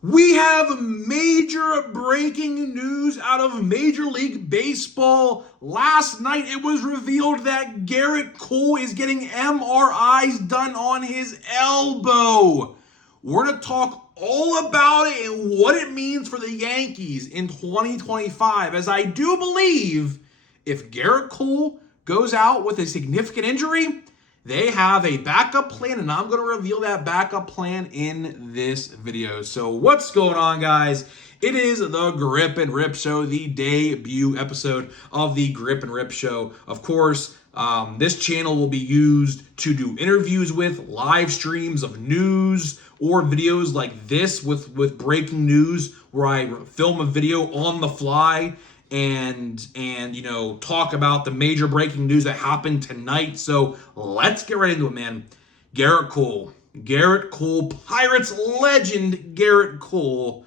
We have major breaking news out of Major League Baseball. Last night it was revealed that Gerrit Cole is getting MRIs done on his elbow. We're going to talk all about it and what it means for the Yankees in 2025, as I do believe if Gerrit Cole goes out with a significant injury, they have a backup plan, and I'm going to reveal that backup plan in this video. So what's going on, guys? It is the Grip and Rip Show, the debut episode of the Grip and Rip Show. Of course, this channel will be used to do interviews with, live streams of news, or videos like this with breaking news, where I film a video on the fly and talk about the major breaking news that happened tonight. So let's get right into it, man. Gerrit Cole, Pirates legend Gerrit Cole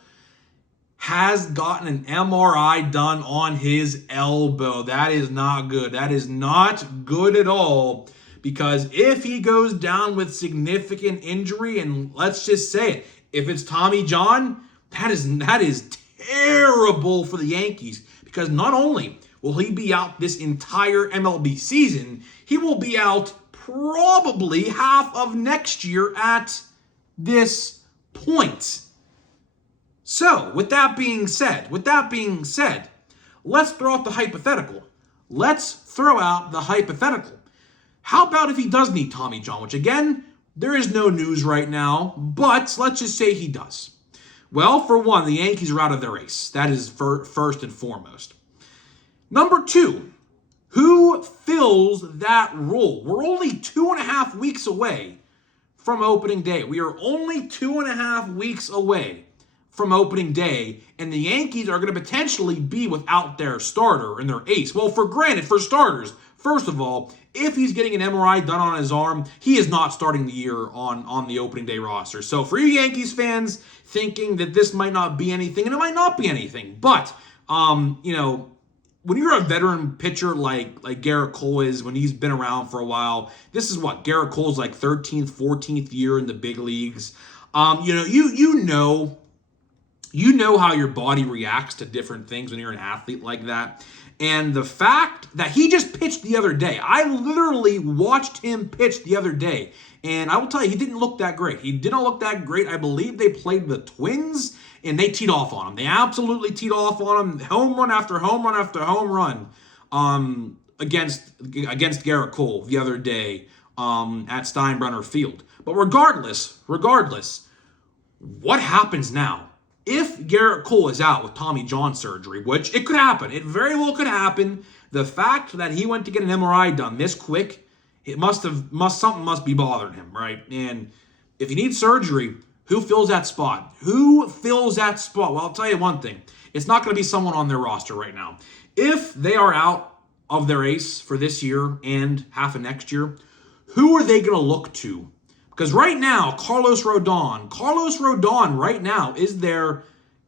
has gotten an MRI done on his elbow. That is not good. That is not good at all, because if he goes down with significant injury, and let's just say it, if it's Tommy John, that is terrible for the Yankees. Because not only will he be out this entire MLB season, he will be out probably half of next year at this point. So, with that being said, let's throw out the hypothetical. How about if he does need Tommy John, which again, there is no news right now, but let's just say he does. Well, for one, the Yankees are out of their ace. That is first and foremost. Number two, who fills that role? We're only 2.5 weeks away from opening day. We are only 2.5 weeks away from opening day, and the Yankees are going to potentially be without their starter and their ace. Well, for starters, first of all, if he's getting an MRI done on his arm, he is not starting the year on the opening day roster. So for you Yankees fans thinking that this might not be anything, and it might not be anything, but when you're a veteran pitcher like Gerrit Cole is, when he's been around for a while, this is what Gerrit Cole's like 13th, 14th year in the big leagues. You know how your body reacts to different things when you're an athlete like that. And the fact that he just pitched the other day, I literally watched him pitch the other day, and I will tell you, he didn't look that great. I believe they played the Twins, and they teed off on him. They absolutely teed off on him. Home run after home run after home run against Gerrit Cole the other day at Steinbrenner Field. But regardless, what happens now? If Gerrit Cole is out with Tommy John surgery, which it could happen, it very well could happen, the fact that he went to get an MRI done this quick, something must be bothering him, right? And if he needs surgery, who fills that spot? Well, I'll tell you one thing. It's not going to be someone on their roster right now. If they are out of their ace for this year and half of next year, who are they going to look to? Because right now, Carlos Rodon right now is their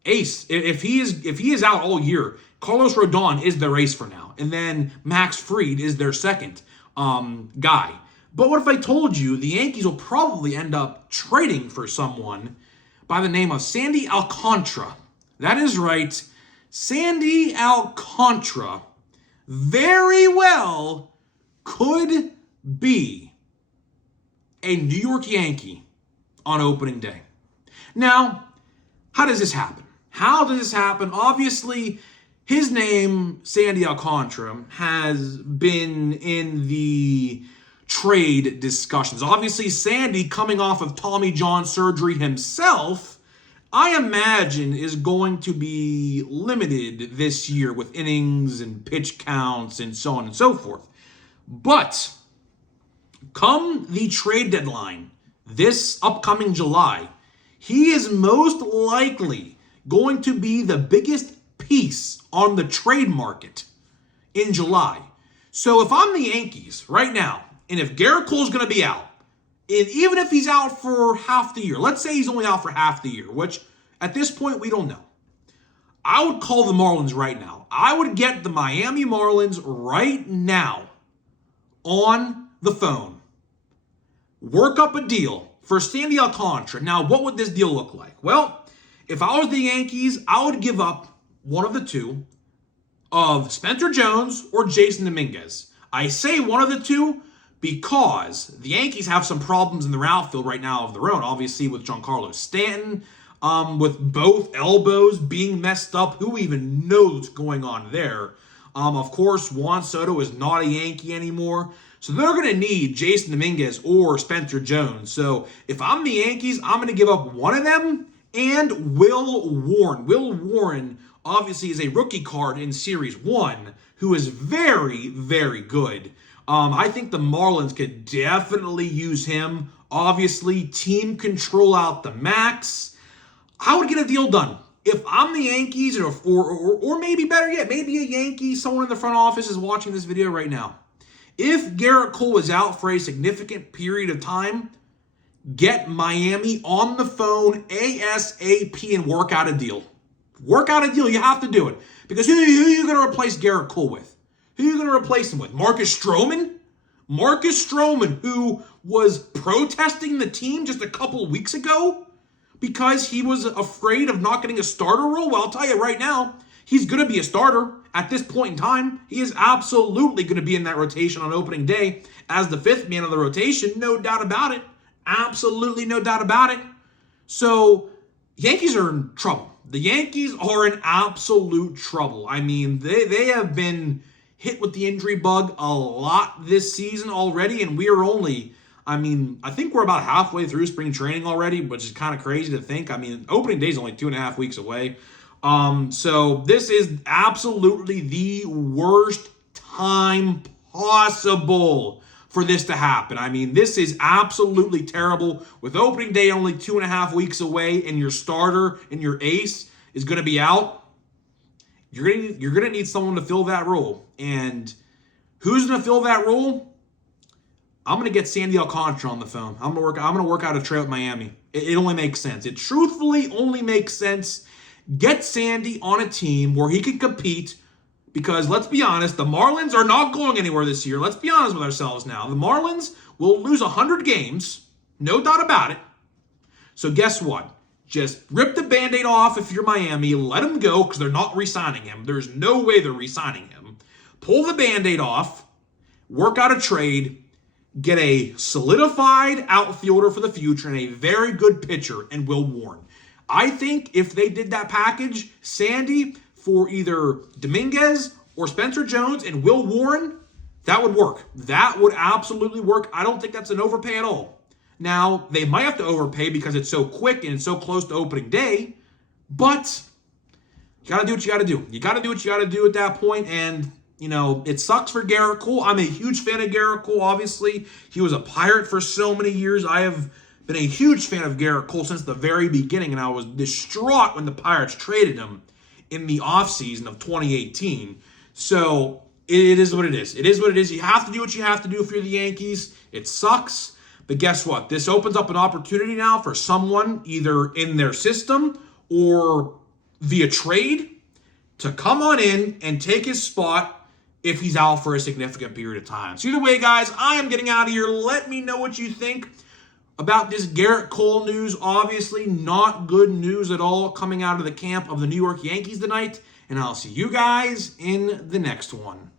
ace. If he is out all year, Carlos Rodon is their ace for now. And then Max Fried is their second guy. But what if I told you the Yankees will probably end up trading for someone by the name of Sandy Alcantara? That is right. Sandy Alcantara very well could be a New York Yankee on opening day. Now, how does this happen? Obviously, his name, Sandy Alcantara, has been in the trade discussions. Obviously, Sandy, coming off of Tommy John surgery himself, I imagine is going to be limited this year with innings and pitch counts and so on and so forth. But come the trade deadline this upcoming July, he is most likely going to be the biggest piece on the trade market in July. So if I'm the Yankees right now, and if Gerrit Cole's going to be out, and even if he's out for half the year, let's say he's only out for half the year, which at this point we don't know, I would call the Marlins right now. I would get the Miami Marlins right now on the phone, work up a deal for Sandy Alcantara. Now, what would this deal look like? Well, If I was the Yankees, I would give up one of the two of Spencer Jones or Jason Dominguez. I say one of the two because the Yankees have some problems in their outfield right now of their own, obviously with Giancarlo Stanton, with both elbows being messed up. Who even knows what's going on there? Of course, Juan Soto is not a Yankee anymore. So they're going to need Jason Dominguez or Spencer Jones. So if I'm the Yankees, I'm going to give up one of them and Will Warren. Will Warren obviously is a rookie card in Series 1 who is very, very good. I think the Marlins could definitely use him. Obviously, team control out the max. I would get a deal done. If I'm the Yankees, or maybe better yet, maybe a Yankee, someone in the front office is watching this video right now. If Gerrit Cole is out for a significant period of time, get Miami on the phone ASAP and work out a deal. Work out a deal. You have to do it. Because who are you going to replace Gerrit Cole with? Who are you going to replace him with? Marcus Stroman? Marcus Stroman, who was protesting the team just a couple weeks ago because he was afraid of not getting a starter role? Well, I'll tell you right now, he's going to be a starter at this point in time. He is absolutely going to be in that rotation on opening day as the fifth man of the rotation. No doubt about it. Absolutely no doubt about it. So, Yankees are in trouble. The Yankees are in absolute trouble. I mean, they have been hit with the injury bug a lot this season already, and we are only, I think we're about halfway through spring training already, which is kind of crazy to think. I mean, opening day is only 2.5 weeks away. So this is absolutely the worst time possible for this to happen. I mean, this is absolutely terrible. With opening day only 2.5 weeks away and your starter and your ace is going to be out, you're gonna need someone to fill that role. And who's going to fill that role? I'm going to get Sandy Alcantara on the phone. I'm going to work out a trade with Miami. It only makes sense. It truthfully only makes sense. Get Sandy on a team where he can compete. Because let's be honest, the Marlins are not going anywhere this year. Let's be honest with ourselves now. The Marlins will lose 100 games, no doubt about it. So guess what? Just rip the Band-Aid off if you're Miami. Let him go because they're not re-signing him. There's no way they're re-signing him. Pull the Band-Aid off. Work out a trade. Get a solidified outfielder for the future and a very good pitcher in Will Warren. I think if they did that package, Sandy for either Dominguez or Spencer Jones and Will Warren, that would work. That would absolutely work. I don't think that's an overpay at all. Now, they might have to overpay because it's so quick and it's so close to opening day, but you got to do what you got to do. You got to do what you got to do at that point, and it sucks for Gerrit Cole. I'm a huge fan of Gerrit Cole, obviously. He was a Pirate for so many years. I have been a huge fan of Gerrit Cole since the very beginning, and I was distraught when the Pirates traded him in the offseason of 2018. So it is what it is. It is what it is. You have to do what you have to do if you're the Yankees. It sucks. But guess what? This opens up an opportunity now for someone either in their system or via trade to come on in and take his spot if he's out for a significant period of time. So either way, guys, I am getting out of here. Let me know what you think about this Gerrit Cole news. Obviously, not good news at all coming out of the camp of the New York Yankees tonight. And I'll see you guys in the next one.